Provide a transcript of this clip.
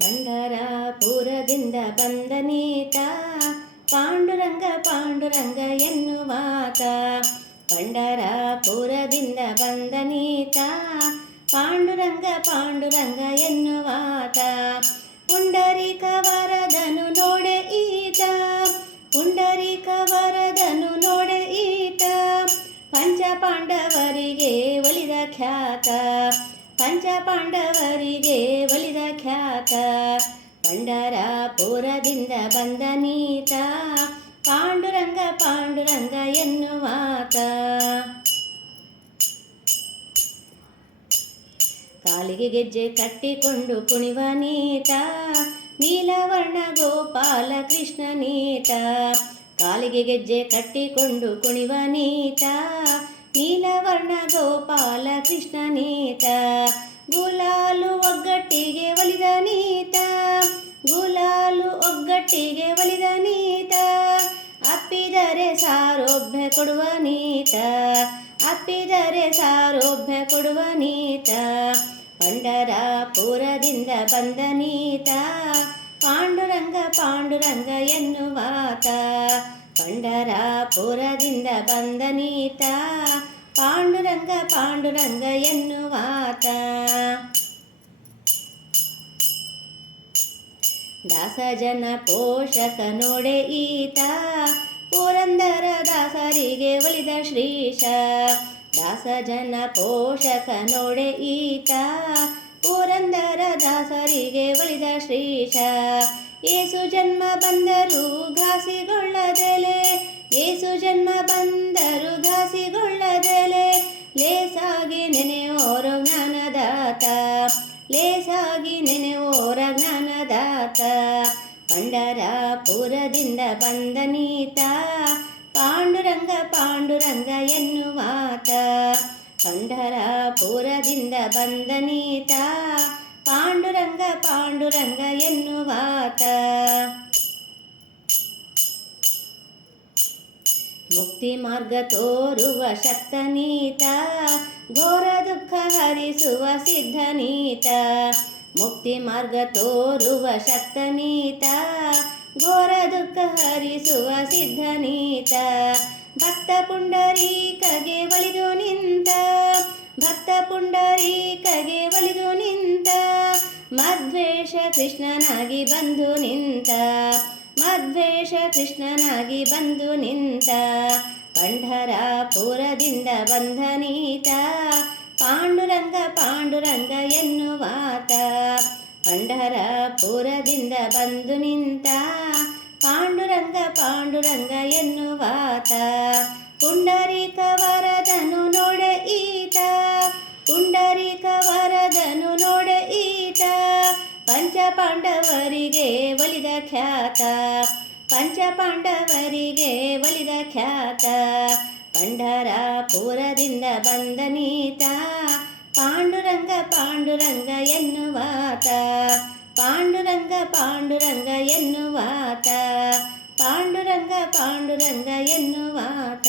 ಪಂಡರಾಪುರದಿಂದ ಬಂದ ನೀತ ಪಾಂಡುರಂಗ ಪಾಂಡುರಂಗ ಎನ್ನುವಾತ ಪಂಡರಾಪುರದಿಂದ ಬಂದ ನೀತ ಪಾಂಡುರಂಗ ಪಾಂಡುರಂಗ ಎನ್ನುವಾತ ಪುಂಡರಿಕ ವರದನು ನೋಡೆ ಈತ ಪುಂಡರಿಕ ವರದನು ಪಂಚ ಪಾಂಡವರಿಗೆ ಒಲಿದ ಖ್ಯಾತ ಪಂಡರಾಪುರದಿಂದ ಬಂದ ನೀತ, ಪಾಂಡುರಂಗ ಪಾಂಡುರಂಗ ಎನ್ನುವಾತ. ಕಾಲಿಗೆ ಗೆಜ್ಜೆ ಕಟ್ಟಿಕೊಂಡು ಕುಣಿವ ನೀತ, ನೀಲವರ್ಣ ಗೋಪಾಲ ಕೃಷ್ಣ ನೀತ, ಕಾಲಿಗೆ ಗೆಜ್ಜೆ ಕಟ್ಟಿಕೊಂಡು ಕುಣಿವ ನೀತ ನೀಲವರ್ಣ ಗೋಪಾಲ ಕೃಷ್ಣ ನೀತ ಗುಲಾಲು ಒಗ್ಗಟ್ಟಿಗೆ ಒಲಿದ ನೀತ, ಗುಲಾಲು ಒಗ್ಗಟ್ಟಿಗೆ ಒಲಿದ ನೀತ, ಅಪ್ಪಿದರೆ ಸಾರೋಭ್ಯ ಕೊಡುವ ನೀತ, ಅಪ್ಪಿದರೆ ಸಾರೋಭ್ಯ ಕೊಡುವ ನೀತ, ಪಂಡರಾಪುರದಿಂದ ಬಂದ ನೀತ, ಪಾಂಡುರಂಗ ಪಾಂಡುರಂಗ ಎನ್ನುವಾತ ಪಂಡರಾಪುರದಿಂದ ಬಂದ ನೀತ, ಪಾಂಡುರಂಗ ಪಾಂಡುರಂಗ ಎನ್ನುವಾತ. ದಾಸಜನ ಪೋಷಕ ನೋಡೆ ಈತ, ಪುರಂದರ ದಾಸರಿಗೆ ಒಲಿದ ಶ್ರೀಶ. ದಾಸಜನ ಪೋಷಕ ನೋಡೆ ಈತ, ಪುರಂದರ ದಾಸರಿಗೆ ಒಲಿದ ಶ್ರೀಶ. ಏಸು ಜನ್ಮ ಬಂದರು ಘಾಸಿಗೊಳ್ಳದೆಲೆ. ಏಸು ಜನ್ಮ ಬಂದರು ಘಾಸಿಗೊಳ್ಳದೆಲೆ. ಲೇಸಾಗಿ ನೆನೆಯೋರ ಜ್ಞಾನದಾತ. ಲೇಸಾಗಿ ನೆನೆಯೋರ ಜ್ಞಾನದಾತ. ಪಂಡರಾಪುರದಿಂದ ಬಂದ ನೀತ. ಪಾಂಡುರಂಗ ಪಾಂಡುರಂಗ ಎನ್ನುವಾತ. ಪಂಡರಾಪುರದಿಂದ ಬಂದ ನೀತ. ಪಾಂಡುರಂಗ ಪಾಂಡುರಂಗ ಎನ್ನುವಾತ. ಮುಕ್ತಿ ಮಾರ್ಗ ತೋರುವ ಶಕ್ತನೀತ ಘೋರ ದುಃಖ ಹರಿಸುವ ಸಿದ್ಧನೀತ ಮುಕ್ತಿ ಮಾರ್ಗ ತೋರುವ ಶಕ್ತನೀತ ಘೋರ ದುಃಖ ಹರಿಸುವ ಸಿದ್ಧನೀತ ಭಕ್ತ ಪುಂಡರೀಕಗೆ ಬಳಿದು ನಿಂತ, ಭಕ್ತ ಪುಂಡರೀಕಗೆ ಕೃಷ್ಣನಾಗಿ ಬಂದು ನಿಂತ ಮಧ್ವೇಷ ಕೃಷ್ಣನಾಗಿ ಬಂದು ನಿಂತ, ಪಂಢರಾಪುರದಿಂದ ಬಂಧನೀತ ಪಾಂಡುರಂಗ ಪಾಂಡುರಂಗ ಎನ್ನುವಾತ ಪಂಢರಪುರದಿಂದ ಬಂದು ನಿಂತ, ಪಾಂಡುರಂಗ ಪಾಂಡುರಂಗ ಎನ್ನುವಾತ ಪುಂಡರೀಕ ಪಾಂಡವರಿಗೆ ಒಲಿದ ಖ್ಯಾತ. ಪಂಚ ಪಾಂಡವರಿಗೆ ಒಲಿದ ಖ್ಯಾತ. ಪಂಢರಾಪುರದಿಂದ ಬಂದ ನೀತ. ಪಾಂಡುರಂಗ ಪಾಂಡುರಂಗ ಎನ್ನುವಾತ. ಪಾಂಡುರಂಗ ಪಾಂಡುರಂಗ ಎನ್ನುವಾತ. ಪಾಂಡುರಂಗ ಪಾಂಡುರಂಗ ಎನ್ನುವಾತ.